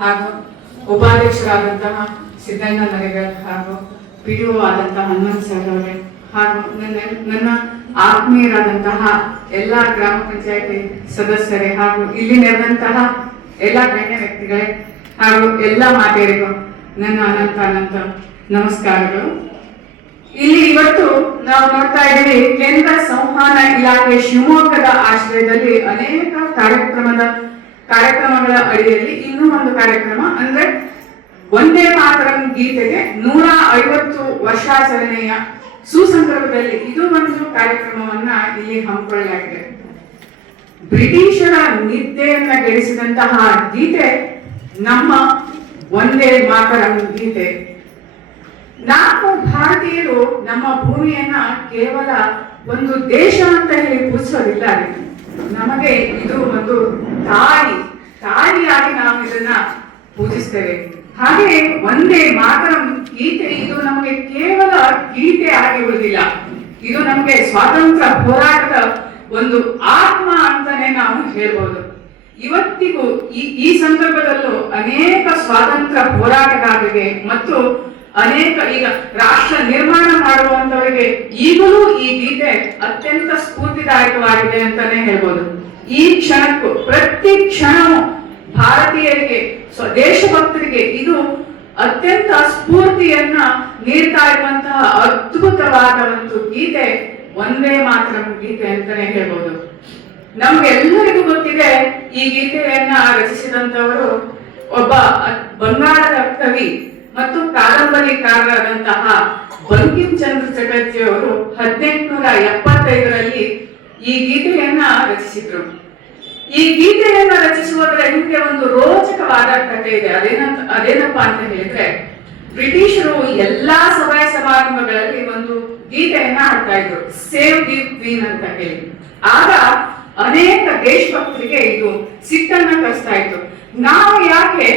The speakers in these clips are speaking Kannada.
ಹಾಗೂ ಉಪಾಧ್ಯಕ್ಷರಾದಂತಹ ಸಿದ್ದಣ್ಣ ನರೇಗಲ್ ಹಾಗೂ ಪಿಡಿಒ ಆದಂತಹ ಹನುಮಂತ್ ಸರ್ ಅವರೇ ಹಾಗೂ ನನ್ನ ಆತ್ಮೀಯರಾದಂತಹ ಎಲ್ಲ ಗ್ರಾಮ ಪಂಚಾಯತಿ ಸದಸ್ಯರೇ ಹಾಗೂ ಇಲ್ಲಿ ನೆರೆದಂತಹ ಎಲ್ಲ ಗಣ್ಯ ವ್ಯಕ್ತಿಗಳೇ ಹಾಗೂ ಎಲ್ಲ ಮಾತೆಯರಿಗೂ ನನ್ನ ಅನಂತ ನಮಸ್ಕಾರಗಳು. ಇಲ್ಲಿ ಇವತ್ತು ನಾವು ನೋಡ್ತಾ ಇದ್ದೀವಿ, ಕೇಂದ್ರ ಸಂವಹನ ಇಲಾಖೆ ಶಿವಮೊಗ್ಗದ ಆಶ್ರಯದಲ್ಲಿ ಅನೇಕ ಕಾರ್ಯಕ್ರಮಗಳ ಅಡಿಯಲ್ಲಿ ಇನ್ನೂ ಒಂದು ಕಾರ್ಯಕ್ರಮ ಅಂದ್ರೆ ವಂದೇ ಮಾತರಂ ಗೀತೆಗೆ 150 ವರ್ಷಾಚರಣೆಯ ಸುಸಂದರ್ಭದಲ್ಲಿ ಇದು ಒಂದು ಕಾರ್ಯಕ್ರಮವನ್ನ ಇಲ್ಲಿ ಹಮ್ಮಿಕೊಳ್ಳಲಾಗಿದೆ. ಬ್ರಿಟಿಷರ ನಿದ್ದೆಯನ್ನ ಗೆಡಿಸಿದಂತಹ ಗೀತೆ ನಮ್ಮ ವಂದೇ ಮಾತರಂ ಗೀತೆ. ನಾವು ಭಾರತೀಯರು ನಮ್ಮ ಭೂಮಿಯನ್ನ ಕೇವಲ ಒಂದು ದೇಶ ಅಂತ ಹೇಳಿ ಪೂಜಿಸೋದಿಲ್ಲ. ನಮಗೆ ಇದು ಒಂದು ತಾಯಿಯಾಗಿ ನಾವು ಇದನ್ನ ಪೂಜಿಸ್ತೇವೆ. ಹಾಗೆ ವಂದೇ ಮಾತರಂ ಗೀತೆ ಇದು ನಮಗೆ ಕೇವಲ ಗೀತೆ ಆಗಿ ಉಳಿದಿಲ್ಲ, ಇದು ನಮಗೆ ಸ್ವಾತಂತ್ರ್ಯ ಹೋರಾಟದ ಒಂದು ಆತ್ಮ ಅಂತಾನೆ ನಾವು ಹೇಳ್ಬೋದು. ಇವತ್ತಿಗೂ ಈ ಸಂದರ್ಭದಲ್ಲೂ ಅನೇಕ ಸ್ವಾತಂತ್ರ್ಯ ಹೋರಾಟಗಾರರಿಗೆ ಮತ್ತು ಅನೇಕ ಈಗ ರಾಷ್ಟ್ರ ನಿರ್ಮಾಣ ಮಾಡುವಂತವರಿಗೆ ಈಗಲೂ ಈ ಗೀತೆ ಅತ್ಯಂತ ಸ್ಫೂರ್ತಿದಾಯಕವಾಗಿದೆ ಅಂತಾನೆ ಹೇಳ್ಬೋದು. ಈ ಕ್ಷಣಕ್ಕೂ ಪ್ರತಿ ಕ್ಷಣವೂ ಭಾರತೀಯರಿಗೆ ದೇಶಭಕ್ತರಿಗೆ ಇದು ಅತ್ಯಂತ ಸ್ಫೂರ್ತಿಯನ್ನ ನೀಡ್ತಾ ಇರುವಂತಹ ಅದ್ಭುತವಾದ ಒಂದು ಗೀತೆ ವಂದೇ ಮಾತರಂ ಗೀತೆ ಅಂತಾನೆ ಹೇಳ್ಬೋದು. ನಮ್ಗೆಲ್ಲರಿಗೂ ಗೊತ್ತಿದೆ, ಈ ಗೀತೆಯನ್ನ ರಚಿಸಿದಂತವರು ಒಬ್ಬ ಬಂಗಾಳದ ಕವಿ ಮತ್ತು ಕಾದಂಬರಿಕಾರರಾದಂತಹ ಬಂಕಿಂ ಚಂದ್ರ ಚಟರ್ಜಿ ಅವರು 1875ರಲ್ಲಿ ಈ ಗೀತೆಯನ್ನ ರಚಿಸಿದ್ರು. ಈ ಗೀತೆಯನ್ನ ರಚಿಸುವುದರ ಹಿಂದೆ ಒಂದು ರೋಚಕವಾದ ಕಥೆ ಇದೆ. ಅದೇನಪ್ಪಾ ಅಂತ ಹೇಳಿದ್ರೆ, ಬ್ರಿಟಿಷರು ಎಲ್ಲಾ ಸಭಾ ಸಮಾರಂಭಗಳಲ್ಲಿ ಒಂದು ಗೀತೆಯನ್ನ ಹಾಡ್ತಾ ಇದ್ರು, ಸೇವ್ ದಿ ಕ್ವೀನ್ ಅಂತ ಹೇಳಿ. ಆಗ ಅನೇಕ ದೇಶಭಕ್ತರಿಗೆ ಇದು ಸಿಟ್ಟನ್ನ ತರಿಸ್ತಾ ಇತ್ತು. ನಾವು ಯಾಕೆ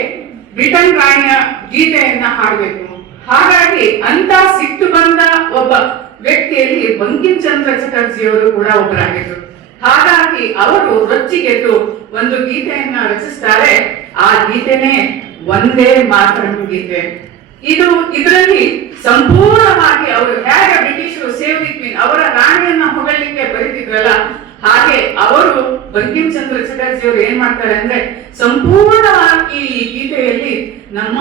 ಬ್ರಿಟನ್ ರಾಣಿಯ ಗೀತೆಯನ್ನ ಹಾಡಬೇಕು? ಹಾಗಾಗಿ ಅಂತ ಸಿಟ್ಟು ಬಂದ ಒಬ್ಬ ವ್ಯಕ್ತಿಯಲ್ಲಿ ಬಂಕಿಂ ಚಂದ್ರ ಚಟರ್ಜಿ ಅವರು ಕೂಡ ಒಬ್ಬರಾಗಿದ್ರು. ಹಾಗಾಗಿ ಅವರು ರೊಚ್ಚಿಗೆದ್ದು ಒಂದು ಗೀತೆಯನ್ನ ರಚಿಸ್ತಾರೆ. ಆ ಗೀತೆನೇ ವಂದೇ ಮಾತರಂ ಗೀತೆ. ಇದರಲ್ಲಿ ಸಂಪೂರ್ಣವಾಗಿ ಅವರು ಹೇಗೆ ಬ್ರಿಟಿಷರು ಸೇವ್ ದಿ ಕ್ವೀನ್ ಅವರ ರಾಣಿಯನ್ನ ಹೊಗಳಲಿಕ್ಕೆ ಬರೀತಿದ್ರಲ್ಲ, ಹಾಗೆ ಅವರು ಬಂಕಿಂ ಚಂದ್ರ ಚಟರ್ಜಿ ಅವರು ಏನ್ ಮಾಡ್ತಾರೆ ಅಂದ್ರೆ ಸಂಪೂರ್ಣವಾಗಿ ಈ ಗೀತೆಯಲ್ಲಿ ನಮ್ಮ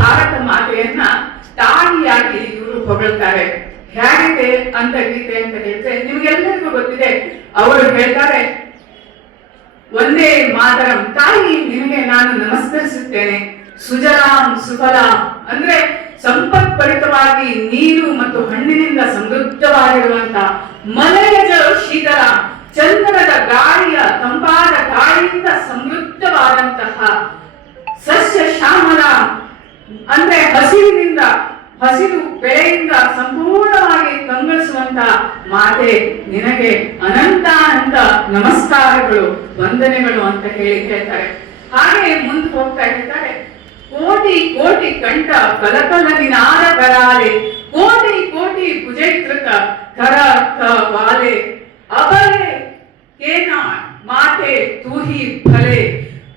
ಭಾರತ ಮಾತೆಯನ್ನ ತಾಯಿಯಾಗಿ ಇವರು ಹೊಗಳ್ತಾರೆ. ಹೇಗಿದೆ ಅಂತ ಗೀತೆ ಅಂತ ಹೇಳಿದ್ರೆ ನಿಮ್ಗೆಲ್ಲರಿಗೂ ಗೊತ್ತಿದೆ. ಅವರು ಹೇಳ್ತಾರೆ, ವಂದೇ ಮಾತರಂ ತಾಯಿ ನಿನಗೆ ನಾನು ನಮಸ್ಕರಿಸುತ್ತೇನೆ, ಸುಜಲಾಂ ಸುಫಲಾಂ ಅಂದ್ರೆ ಸಂಪತ್ಭರಿತವಾಗಿ ನೀರು ಮತ್ತು ಹಣ್ಣಿನಿಂದ ಸಮೃದ್ಧವಾಗಿರುವಂತ, ಮಲಯಜ ಶೀತಲ ಚಂದನದ ಗಾಳಿಯ ತಂಪಾದ ಗಾಳಿಯಿಂದ ಸಮೃದ್ಧವಾದಂತಹ, ಸಸ್ಯ ಶ್ಯಾಮಲ ಅಂದ್ರೆ ಹಸಿರು ಬೆಳೆಯಿಂದ ಸಂಪೂರ್ಣವಾಗಿ ಕಂಗೊಳಿಸುವಂತ ಮಾತೆ ನಿನಗೆ ಅನಂತ ನಮಸ್ಕಾರಗಳು, ವಂದನೆಗಳು ಅಂತ ಹೇಳ್ತಾರೆ. ಹಾಗೆ ಮುಂದೆ ಹೋಗ್ತಾ ಹೇಳ್ತಾರೆ, ಕೋಟಿ ಕೋಟಿ ಕಂಠ ಕಲಕಲ ನಿನಾದ ಕರಾಲೆ, ಕೋಟಿ ಕೋಟಿ ಭುಜೈಕೃತ ಕರ ವಾಲೆ, ಅಬಲೆ ಕೇನ ಮಾತೆ ತೂಹಿ ಭಲೆ,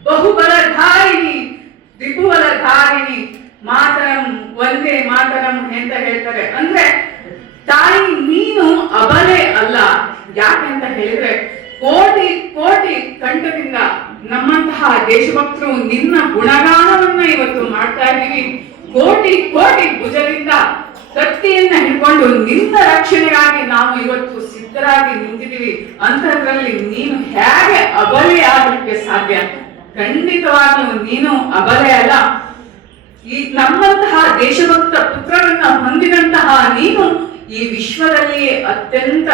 ಬಹುಬಲಧಾರಿಣಿ ತ್ರಿಭುವನಧಾರಿಣಿ ಮಾತರಂ ವಂದೇ ಮಾತರಂ ಅಂತ ಹೇಳ್ತಾರೆ. ಅಂದ್ರೆ ತಾಯಿ ನೀನು ಅಬಲೆ ಅಲ್ಲ. ಯಾಕೆಂತ ಹೇಳಿದ್ರೆ ಕೋಟಿ ಕೋಟಿ ಕಂಠದಿಂದ ನಮ್ಮಂತಹ ದೇಶಭಕ್ತರು ನಿನ್ನ ಗುಣಗಾನವನ್ನ ಇವತ್ತು ಮಾಡ್ತಾ ಇದ್ದೀವಿ. ಕೋಟಿ ಕೋಟಿ ಭುಜದಿಂದ ಕತ್ತಿಯನ್ನ ಹಿಡ್ಕೊಂಡು ನಿನ್ನ ರಕ್ಷಣೆಗಾಗಿ ನಾವು ಇವತ್ತು ಸಿದ್ಧರಾಗಿ ನಿಂತಿದ್ದೀವಿ. ಅಂತದ್ರಲ್ಲಿ ನೀನು ಹೇಗೆ ಅಬಲೆ ಆಗಲಿಕ್ಕೆ ಸಾಧ್ಯ? ಖಂಡಿತವಾಗ್ಲೂ ನೀನು ಅಬಲೆ ಅಲ್ಲ. ಈ ನಮ್ಮಂತಹ ದೇಶಭಕ್ತ ಪುತ್ರರನ್ನ ಹೊಂದಿದಂತಹ ನೀನು ಈ ವಿಶ್ವದಲ್ಲಿ ಅತ್ಯಂತ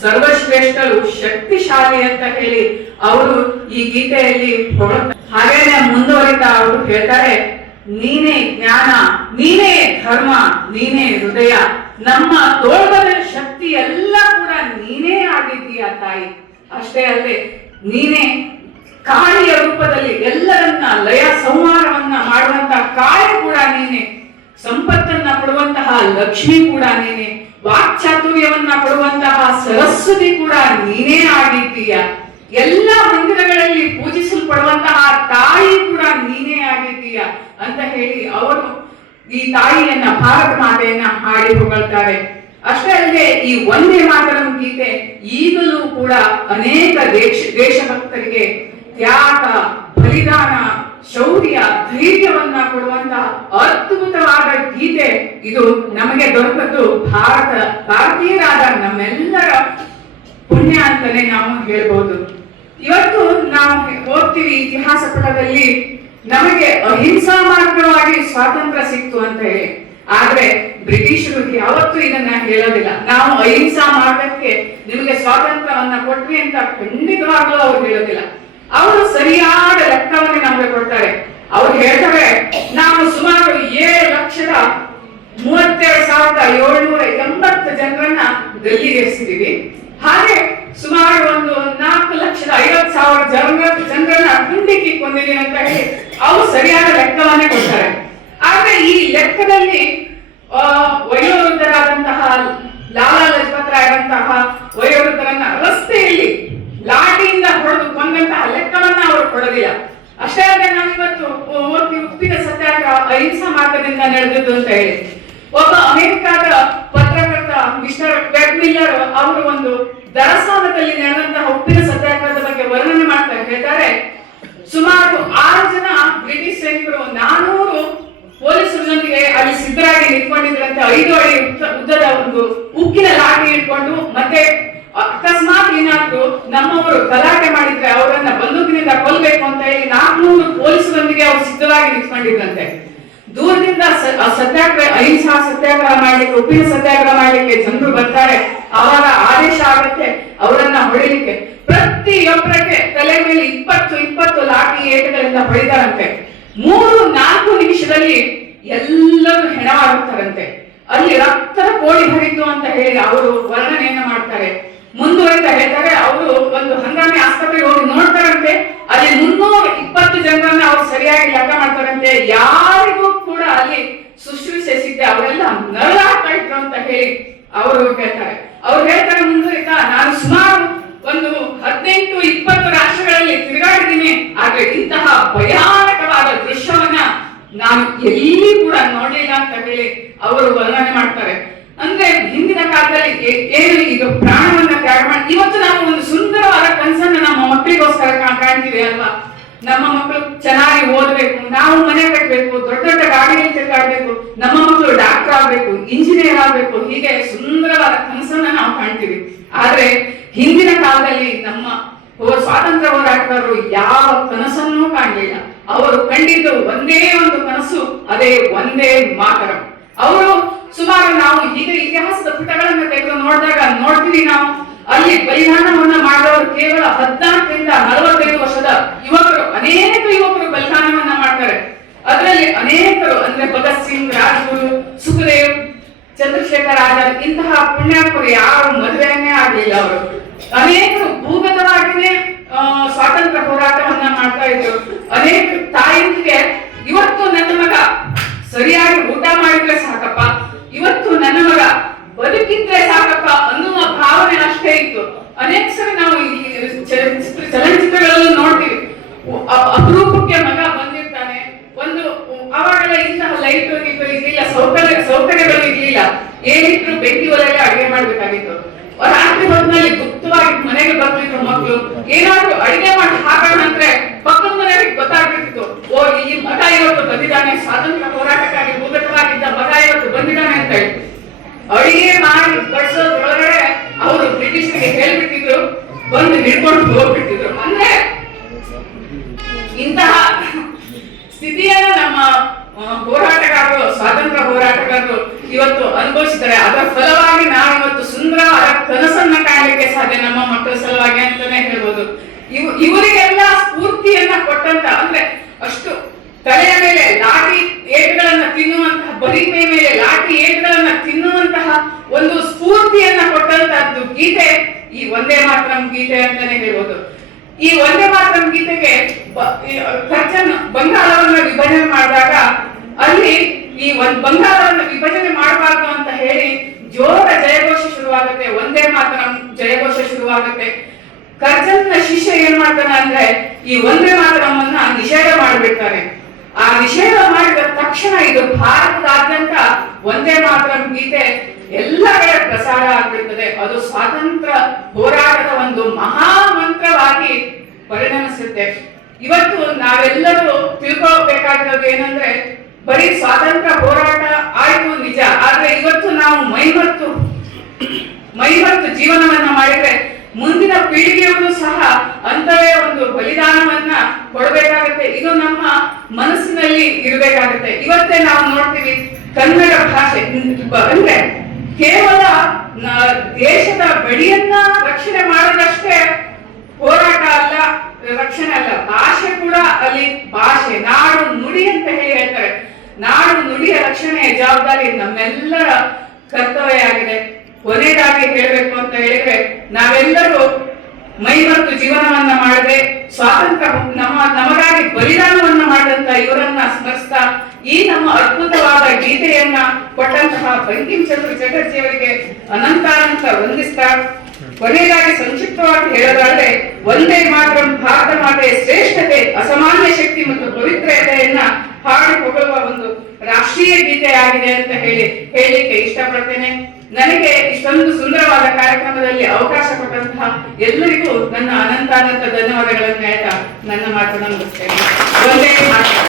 ಸರ್ವಶ್ರೇಷ್ಠರು, ಶಕ್ತಿಶಾಲಿ ಅಂತ ಹೇಳಿ ಅವರು ಈ ಗೀತೆಯಲ್ಲಿ ಹಾಗೇನೆ ಮುಂದುವರಿತಾ ಅವರು ಹೇಳ್ತಾರೆ, ನೀನೇ ಜ್ಞಾನ, ನೀನೇ ಧರ್ಮ, ನೀನೇ ಹೃದಯ, ನಮ್ಮ ತೋಳ್ಬಲ ಶಕ್ತಿ ಎಲ್ಲ ಕೂಡ ನೀನೇ ಆಗಿದ್ದೀಯ ತಾಯಿ. ಅಷ್ಟೇ ಅಲ್ಲದೆ ನೀನೇ ಕಾಳಿಯ ರೂಪದಲ್ಲಿ ಎಲ್ಲರನ್ನ ಲಯ ಸಂಹಾರವನ್ನ ಮಾಡುವಂತ ಕಾಳಿ ಕೂಡ ನೀನೆ, ಸಂಪತ್ತನ್ನ ಕೊಡುವಂತಹ ಲಕ್ಷ್ಮಿ ಕೂಡ ನೀನೆ, ವಾಕ್ಚಾತುರ್ಯವನ್ನ ಕೊಡುವಂತಹ ಸರಸ್ವತಿ ಕೂಡ ನೀನೇ ಆಗಿದ್ದೀಯ. ಎಲ್ಲ ಮಂದಿರಗಳಲ್ಲಿ ಪೂಜಿಸಲ್ಪಡುವಂತಹ ತಾಯಿ ಕೂಡ ನೀನೇ ಆಗಿದ್ದೀಯ. ಈ ತಾಯಿಯನ್ನ, ಭಾರತ ಮಾತೆಯನ್ನ ಹಾಡಿ ಹೊಗಳ್ತಾರೆ. ಅಷ್ಟೇ ಅಲ್ಲದೆ ಈ ವಂದೇ ಮಾತರಂ ಗೀತೆ ಈಗಲೂ ಕೂಡ ಅನೇಕ ದೇಶಭಕ್ತರಿಗೆ ತ್ಯಾಗ, ಬಲಿದಾನ, ಶೌರ್ಯ, ಧೈರ್ಯವನ್ನ ಕೊಡುವಂತಹ ಅದ್ಭುತವಾದ ಗೀತೆ. ಇದು ನಮಗೆ ದೊರಕದ್ದು ಭಾರತೀಯರಾದ ನಮ್ಮೆಲ್ಲರ ಪುಣ್ಯ ಅಂತಾನೆ ನಾವು ಹೇಳ್ಬಹುದು. ಇವತ್ತು ನಾವು ಓದ್ತೀವಿ ಇತಿಹಾಸ ಪುಟದಲ್ಲಿ ನಮಗೆ ಅಹಿಂಸಾ ಮಾರ್ಗವಾಗಿ ಸ್ವಾತಂತ್ರ್ಯ ಸಿಕ್ತು ಅಂತ ಹೇಳಿ. ಆದ್ರೆ ಬ್ರಿಟಿಷರು ಯಾವತ್ತೂ ಇದನ್ನ ಹೇಳೋದಿಲ್ಲ. ನಾವು ಅಹಿಂಸಾ ಮಾರ್ಗಕ್ಕೆ ನಿಮಗೆ ಸ್ವಾತಂತ್ರ್ಯವನ್ನ ಕೊಟ್ವಿ ಅಂತ ಖಂಡಿತವಾಗ್ಲೂ ಅವ್ರು ಹೇಳೋದಿಲ್ಲ. ಅವರು ಸರಿಯಾದ ಲೆಕ್ಕವನ್ನೇ ನಮಗೆ ಕೊಡ್ತಾರೆ. ಅವ್ರು ಹೇಳ್ತಾರೆ, ನಾವು ಸುಮಾರು 7,32,780 ಜನರನ್ನ ಗಲ್ಲಿಗೇರಿಸಿದೀವಿ. ಹಾಗೆ ಸುಮಾರು ಒಂದು 4,50,000 ಜನರನ್ನ ಗುಂಡಿಕ್ಕಿ ಕೊಂದಿದ್ದೀವಿ ಅಂತ ಹೇಳಿ ಅವ್ರು ಸರಿಯಾದ ಲೆಕ್ಕವನ್ನೇ ಕೊಡ್ತಾರೆ. ಆದ್ರೆ ಈ ಲೆಕ್ಕದಲ್ಲಿ ವಯೋವೃದ್ಧರಾದಂತಹ ಲಾಲಾ ಲಜಪತ್ ರಾಯರಂತಹ ವಯೋವೃದ್ಧರನ್ನ ರಸ್ತೆಯಲ್ಲಿ ಲಾಠಿಯಿಂದ ಹೊಡೆದು ಕೊಂದಂತಹ ಲೆಕ್ಕವನ್ನ ಅವರು ಕೊಡೋದಿಲ್ಲ. ಅಷ್ಟೇ ಅಲ್ಲ, ನಾವು ಇವತ್ತು ಉಪ್ಪಿನ ಸತ್ಯಾಗ್ರಹ ಅಹಿಂಸಾ ಮಾರ್ಗದಿಂದ ನಡೆದಿದ್ದು ಅಂತ ಹೇಳಿ ಒಬ್ಬ ಅಮೆರಿಕಾದ ಪತ್ರಕರ್ತ ಮಿಸ್ಟರ್ ವೆಬ್ ಮಿಲ್ಲರ್ ಅವರು ಒಂದು ದರಸಾನದಲ್ಲಿ ನಡೆದಂತಹ ಉಪ್ಪಿನ ಸತ್ಯಾಗ್ರಹದ ಬಗ್ಗೆ ವರ್ಣನೆ ಮಾಡ್ತಾ ಹೇಳ್ತಾರೆ, ಸುಮಾರು 6 ಜನ ಬ್ರಿಟಿಷ್ ಸೈನಿಕರು 400 ಪೊಲೀಸರೊಂದಿಗೆ ಅಲ್ಲಿ ಸಿದ್ಧರಾಗಿ ನಿಂತ್ಕೊಂಡಿದ್ರಂತೆ. 5 ಅಡಿ ಉದ್ದದ ಒಂದು ಉಕ್ಕಿನ ಲಾಠಿ ಇಟ್ಕೊಂಡು, ಮತ್ತೆ ಅಕಸ್ಮಾತ್ ಏನಾದ್ರು ನಮ್ಮವರು ಗಲಾಟೆ ಮಾಡಿದ್ರೆ ಅವರನ್ನ ಬಂದೂಕಿನಿಂದ ಕೊಲ್ಲಬೇಕು ಅಂತ ಹೇಳಿ 400 ಪೊಲೀಸರೊಂದಿಗೆ ಅವರು ಸಿದ್ಧವಾಗಿ ನಿಂತ್ಕೊಂಡಿದ್ರಂತೆ. ದೂರದಿಂದ ಸತ್ಯಾಗ್ರಹ, ಅಹಿಂಸಾ ಸತ್ಯಾಗ್ರಹ ಮಾಡ್ಲಿಕ್ಕೆ, ಉಪ್ಪಿನ ಸತ್ಯಾಗ್ರಹ ಮಾಡ್ಲಿಕ್ಕೆ ಜನರು ಬರ್ತಾರೆ. ಅವಾಗ ಆದೇಶ ಆಗುತ್ತೆ ಅವರನ್ನ ಹೊಡಿಲಿಕ್ಕೆ. ಪ್ರತಿಯೊಬ್ಬರಿಗೆ ತಲೆ ಮೇಲೆ 20 ಲಾಠಿ ಏಟುಗಳಿಂದ ಹೊಡಿತಾರಂತೆ. 3-4 ನಿಮಿಷದಲ್ಲಿ ಎಲ್ಲರೂ ಹೆಣವಾಗುತ್ತಾರಂತೆ. ಅಲ್ಲಿ ರಕ್ತದ ಕೋಡಿ ಹರಿತು ಅಂತ ಹೇಳಿ ಅವರು ವರ್ಣನೆಯನ್ನ ಮಾಡ್ತಾರೆ. ಮುಂದುವರಿತಾ ಹೇಳ್ತಾರೆ, ಅವರು ಒಂದು ಹಂಗಾಮಿ ಆಸ್ಪತ್ರೆಗೆ ಹೋಗಿ ನೋಡ್ತಾರಂತೆ. ಅಲ್ಲಿ 320 ಜನರನ್ನ ಅವ್ರು ಸರಿಯಾಗಿ ಲೆಕ್ಕ ಮಾಡ್ತಾರಂತೆ. ಯಾರಿಗೂ ಕೂಡ ಅಲ್ಲಿ ಶುಶ್ರೂಷೆ ಸಿಗದೆ ಅವರೆಲ್ಲ ನರಳಾಡ್ತಾ ಇದ್ರು ಅಂತ ಹೇಳಿ ಅವರು ಹೇಳ್ತಾರೆ. ಅವ್ರು ಹೇಳ್ತಾರೆ ಮುಂದುವರಿತಾ, ನಾನು ಸುಮಾರು ಒಂದು 18-20 ರಾಷ್ಟ್ರಗಳಲ್ಲಿ ತಿರುಗಾಡಿದ್ದೀನಿ, ಆದ್ರೆ ಇಂತಹ ಭಯಾನಕವಾದ ದೃಶ್ಯವನ್ನ ನಾನು ಎಲ್ಲಿ ಕೂಡ ನೋಡ್ಲಿಲ್ಲ ಅಂತ ಹೇಳಿ ಅವರು ವರ್ಣನೆ ಮಾಡ್ತಾರೆ. ಅಂದ್ರೆ ಹಿಂದಿನ ಕಾಲದಲ್ಲಿ ಏನು ಈಗ ಪ್ರಾಣವನ್ನ ತ್ಯಾಗ ಮಾಡಿ ಇವತ್ತು ನಾವು ಒಂದು ಸುಂದರವಾದ ಕನಸನ್ನ ನಮ್ಮ ಮಕ್ಕಳಿಗೋಸ್ಕರ ಕಾಣ್ತೀವಿ ಅಲ್ವಾ. ನಮ್ಮ ಮಕ್ಕಳು ಚೆನ್ನಾಗಿ ಓದ್ಬೇಕು, ನಾವು ಮನೆ ಕಟ್ಟಬೇಕು, ದೊಡ್ಡ ದೊಡ್ಡ ಗಾಡಿಯಲ್ಲಿ ತಿರುಗಾಡ್ಬೇಕು, ನಮ್ಮ ಮಕ್ಕಳು ಡಾಕ್ಟರ್ ಆಗ್ಬೇಕು, ಇಂಜಿನಿಯರ್ ಆಗ್ಬೇಕು, ಹೀಗೆ ಸುಂದರವಾದ ಕನಸನ್ನ ನಾವು ಕಾಣ್ತೀವಿ. ಆದ್ರೆ ಹಿಂದಿನ ಕಾಲದಲ್ಲಿ ನಮ್ಮ ಸ್ವಾತಂತ್ರ್ಯ ಹೋರಾಟಗಾರರು ಯಾವ ಕನಸನ್ನೂ ಕಾಣಲಿಲ್ಲ. ಅವರು ಕಂಡಿದ್ದು ಒಂದೇ ಒಂದು ಕನಸು, ಅದೇ ವಂದೇ ಮಾತರಂ. ಅವರು ಸುಮಾರು ನಾವು ಈಗ ಇತಿಹಾಸದ ಪುಟಗಳನ್ನ ತೆಗೆದು ನೋಡಿದಾಗ ನೋಡ್ತೀವಿ, ನಾವು ಅಲ್ಲಿ ಬಲಿದಾನವನ್ನ ಮಾಡಿದವರು ಕೇವಲ 14ರಿಂದ 45 ವರ್ಷದ ಯುವಕರು, ಅನೇಕ ಯುವಕರು ಬಲಿದಾನವನ್ನ ಮಾಡ್ತಾರೆ. ಅದರಲ್ಲಿ ಅನೇಕರು ಅಂದ್ರೆ ಭಗತ್ ಸಿಂಗ್, ರಾಜ್ಗುರು, ಸುಖದೇವ್, ಚಂದ್ರಶೇಖರ್ ಆಜಾದ್ ಇಂತಹ ಪುಣ್ಯಾತ್ಮರು ಯಾರು ಮದುವೆಯನ್ನೇ ಆಗ್ಲಿಲ್ಲ. ಅವರು ಅನೇಕರು ಭೂಗತವಾಗಿಯೇ ಸ್ವಾತಂತ್ರ್ಯ ಹೋರಾಟವನ್ನ ಮಾಡ್ತಾ ಇದ್ರು. ಅನೇಕ ತಾಯಿಗೆ ಇವತ್ತು ನನ್ನ ಮಗ ಸರಿಯಾಗಿ ಊಟ ಮಾಡಿದ್ರೆ ಸಾಕಪ್ಪ, ಇವತ್ತು ನನ್ನ ಮಗ ಬದುಕಿದ್ರೆ ಸಾಕಪ್ಪ ಅನ್ನುವ ಭಾವನೆ ಅಷ್ಟೇ ಇತ್ತು. ಅನೇಕ ಸರಿ ನಾವು ಚಲನಚಿತ್ರಗಳಲ್ಲೂ ನೋಡ್ತೀವಿ, ಅಪರೂಪಕ್ಕೆ ಮಗ ಬಂದಿರ್ತಾನೆ, ಒಂದು ಅವಾಗೆಲ್ಲ ಇಂತಹ ಲೈಟ್ ಇರ್ಲಿಲ್ಲ, ಸೌಕರ್ಯಗಳು ಇರ್ಲಿಲ್ಲ, ಏನಿದ್ರು ಬೆಂಕಿ ಒಲೆಯಲ್ಲಿ ಅಡಿಗೆ ಮಾಡ್ಬೇಕಾಗಿತ್ತು. ರಾತ್ರಿ ಹೊತ್ತಿನಲ್ಲಿ ಗುಪ್ತವಾಗಿ ಮನೆಗೆ ಬರ್ತಿದ್ರು ಮಕ್ಕಳು. ಏನಾದ್ರು ಅಡಿಗೆ ಮಾಡಿ ಹಾಕೋಣ ಅಂದ್ರೆ ಪಕ್ಕದ ಮನೆಯವರಿಗೆ ಗೊತ್ತಾಗ್ಬಿಟ್ಟಿತ್ತು, ಓ ಈ ಮಗ ಇವತ್ತು ಬಂದಿದ್ದಾನೆ, ಸ್ವಾತಂತ್ರ್ಯ ಹೋರಾಟಕ್ಕಾಗಿ ಭೂಗತವಾಗಿದ್ದ ಮಗ ಇವತ್ತು ಬಂದಿದ್ದಾನೆ ಅಂತ ಹೇಳಿ ಅಡಿಗೆ ಮಾಡಿ ಬಡಿಸೋದ್ರೊಳಗಡೆ ಅವರು ಬ್ರಿಟಿಷರಿಗೆ ಹೇಳ್ಬಿಟ್ಟಿದ್ರು, ಬಂದು ಹಿಡ್ಕೊಂಡು ಹೋಗ್ಬಿಟ್ಟಿದ್ರು. ಅಂದ್ರೆ ಇಂತಹ ಸ್ಥಿತಿಯನ್ನ ನಮ್ಮ ಹೋರಾಟಗಾರರು, ಸ್ವಾತಂತ್ರ್ಯ ಹೋರಾಟಗಾರರು ಇವತ್ತು ಅನುಭವಿಸಿದ್ದಾರೆ. ಅದರ ಫಲವಾಗಿ ನಾವು ಇವತ್ತು ಸುಂದರವಾದ ಕನಸನ್ನ ಕಾಣಲಿಕ್ಕೆ ಸಾಧ್ಯ, ನಮ್ಮ ಮಕ್ಕಳ ಸಲುವಾಗಿ ಅಂತಾನೆ ಹೇಳ್ಬೋದು. ಇವರಿಗೆಲ್ಲ ಸ್ಫೂರ್ತಿಯನ್ನ ಕೊಟ್ಟಂತ, ಅಂದ್ರೆ ಅಷ್ಟು ತಲೆಯ ಮೇಲೆ ಲಾಠಿ ಏಟುಗಳನ್ನ ತಿನ್ನುವಂತಹ, ಬರಿಮೆ ಮೇಲೆ ಲಾಠಿ ಏಟುಗಳನ್ನ ತಿನ್ನುವಂತಹ ಒಂದು ಸ್ಫೂರ್ತಿಯನ್ನ ಕೊಟ್ಟಂತಹದ್ದು ಗೀತೆ ಈ ವಂದೇ ಮಾತರಂ ಗೀತೆ ಅಂತಾನೆ ಹೇಳ್ಬೋದು. ಈ ವಂದೇ ಮಾತರಂ ಗೀತೆಗೆ ಕರ್ಜನ್ ಬಂಗಾಳವನ್ನ ವಿಭಜನೆ ಮಾಡಿದಾಗ ಅಲ್ಲಿ ಈ ಬಂಗಾಳವನ್ನ ವಿಭಜನೆ ಮಾಡಬಾರ್ದು ಅಂತ ಹೇಳಿ ಜೋರ ಜಯಘೋಷ ಶುರುವಾಗುತ್ತೆ, ವಂದೇ ಮಾತರಂ ಜಯಘೋಷ ಶುರುವಾಗುತ್ತೆ. ಕರ್ಜನ್ನ ಶಿಷ್ಯ ಏನ್ ಮಾಡ್ತಾನೆ ಅಂದ್ರೆ ಈ ವಂದೇ ಮಾತರಂ ನಿಷೇಧ ಮಾಡಿಬಿಡ್ತಾನೆ. ಆ ನಿಷೇಧ ಮಾಡಿದ ತಕ್ಷಣ ಇದು ಭಾರತದಾದ್ಯಂತ ಒಂದೇ ಮಾತರಂ ಗೀತೆ ಎಲ್ಲ ಕಡೆ ಪ್ರಸಾರ ಆಗ್ಬಿಡ್ತದೆ. ಅದು ಸ್ವಾತಂತ್ರ್ಯ ಹೋರಾಟದ ಒಂದು ಮಹಾ ಮಂತ್ರವಾಗಿ ಪರಿಣಮಿಸುತ್ತೆ. ಇವತ್ತು ನಾವೆಲ್ಲರೂ ತಿಳ್ಕೋಬೇಕಾಗಿರೋದು ಏನಂದ್ರೆ, ಬರೀ ಸ್ವಾತಂತ್ರ್ಯ ಹೋರಾಟ ಆಯ್ತು ನಿಜ, ಆದ್ರೆ ಇವತ್ತು ನಾವು ಮೈಮರೆತು ಜೀವನವನ್ನ ಮಾಡಿದ್ರೆ ಮುಂದಿನ ಪೀಳಿಗೆಯವರು ಸಹ ಅಂತವೇ ಒಂದು ಬಲಿದಾನವನ್ನ ಕೊಡಬೇಕಾಗತ್ತೆ. ಇದು ನಮ್ಮ ಮನಸ್ಸಿನಲ್ಲಿ ಇರಬೇಕಾಗತ್ತೆ. ಇವತ್ತೇ ನಾವು ನೋಡ್ತೀವಿ, ಕನ್ನಡ ಭಾಷೆ ಅಂದ್ರೆ ಕೇವಲ ದೇಶದ ಗಡಿಯನ್ನ ರಕ್ಷಣೆ ಮಾಡೋದಷ್ಟೇ ಹೋರಾಟ ಅಲ್ಲ, ರಕ್ಷಣೆ ಅಲ್ಲ, ಭಾಷೆ ಕೂಡ ಅಲ್ಲಿ ಭಾಷೆ, ನಾಡು ನುಡಿ ಅಂತ ಹೇಳಿ ಹೇಳ್ತಾರೆ. ನಾಡು ನುಡಿಯ ರಕ್ಷಣೆಯ ಜವಾಬ್ದಾರಿ ನಮ್ಮೆಲ್ಲರ ಕರ್ತವ್ಯ ಆಗಿದೆ. ಕೊನೆಯದಾಗಿ ಹೇಳಬೇಕು ಅಂತ ಹೇಳಿದ್ರೆ, ನಾವೆಲ್ಲರೂ ಮೈಮರೆತು ಜೀವನವನ್ನ ಮಾಡದೆ ಸ್ವಾತಂತ್ರ್ಯ ನಮಗಾಗಿ ಬಲಿದಾನವನ್ನ ಮಾಡಿದಂತ ಇವರನ್ನ ಸ್ಮರಿಸ್ತಾ, ಈ ನಮ್ಮ ಅದ್ಭುತವಾದ ಗೀತೆಯನ್ನ ಕೊಟ್ಟಂತಹ ಬಂಕಿಂ ಚಂದ್ರ ಚಟರ್ಜಿ ಅವರಿಗೆ ಅನಂತ ವಂದಿಸ್ತಾ, ಕೊನೆಯದಾಗಿ ಸಂಕ್ಷಿಪ್ತವಾಗಿ ಹೇಳೋದಾದ್ರೆ, ಒಂದೇ ಮಾತ್ರ ಭಾರತ ಮಾತೆಯ ಶ್ರೇಷ್ಠತೆ, ಅಸಾಮಾನ್ಯ ಶಕ್ತಿ ಮತ್ತು ಪವಿತ್ರತೆಯನ್ನ ಹಾಡಿ ಹೊಗಳುವ ಒಂದು ರಾಷ್ಟ್ರೀಯ ಗೀತೆ ಆಗಿದೆ ಅಂತ ಹೇಳಿಕ್ಕೆ ಇಷ್ಟಪಡ್ತೇನೆ. ನನಗೆ ಇಷ್ಟೊಂದು ಸುಂದರವಾದ ಕಾರ್ಯಕ್ರಮದಲ್ಲಿ ಅವಕಾಶ ಕೊಟ್ಟಂತಹ ಎಲ್ಲರಿಗೂ ನನ್ನ ಅನಂತ ಧನ್ಯವಾದಗಳನ್ನು ಹೇಳ್ತಾ ನನ್ನ ಮಾತನ್ನು ಮುಗಿಸ್ತೇನೆ. ಒಂದೇ ಮಾತು.